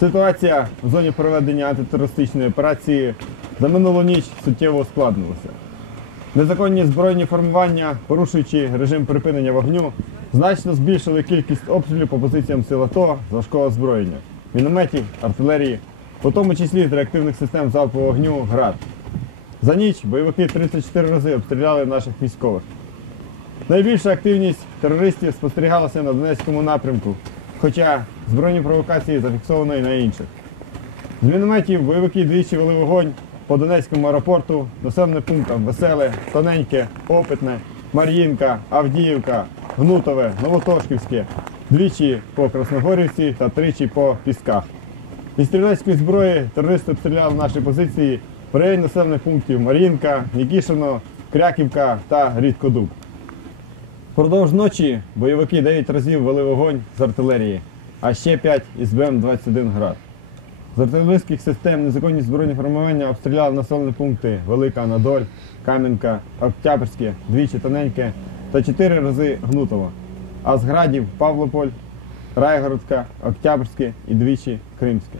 Ситуація в зоні проведення антитерористичної операції за минулу ніч суттєво ускладнилася. Незаконні збройні формування, порушуючи режим припинення вогню, значно збільшили кількість обстрілів по позиціям сил АТО важкого озброєння, мінометів, артилерії, у тому числі з реактивних систем залпового вогню ГРАД. За ніч бойовики 34 рази обстріляли наших військових. Найбільша активність терористів спостерігалася на Донецькому напрямку, хоча збройні провокації зафіксовано і на інших. З мінометів бойовики двічі вели вогонь по Донецькому аеропорту, населеним пунктам Веселе, Тоненьке, Опитне, Мар'їнка, Авдіївка, Гнутове, Новотошківське, двічі по Красногорівці та тричі по Пісках. Із стрілецької зброї терористи обстріляли наші позиції в районі населених пунктів Мар'їнка, Нікішино, Кряківка та Рідкодуб. Впродовж ночі бойовики 9 разів вели вогонь з артилерії, а ще 5 із БМ-21 град. З артилерійських систем незаконні збройні формування обстріляли населені пункти Велика Анадоль, Кам'янка, Октябрське, двічі Тоненьке та 4 рази Гнутово. А з градів Павлополь, Райгородська, Октябрське і двічі Кримське.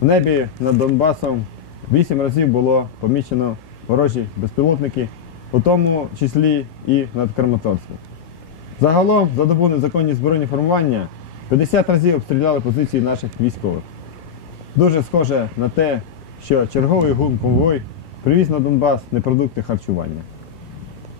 В небі над Донбасом 8 разів було помічено ворожі безпілотники, у тому числі і над Краматорськом. Загалом за добу незаконні збройні формування 50 разів обстріляли позиції наших військових. Дуже схоже на те, що черговий гун конвой привіз на Донбас не продукти харчування.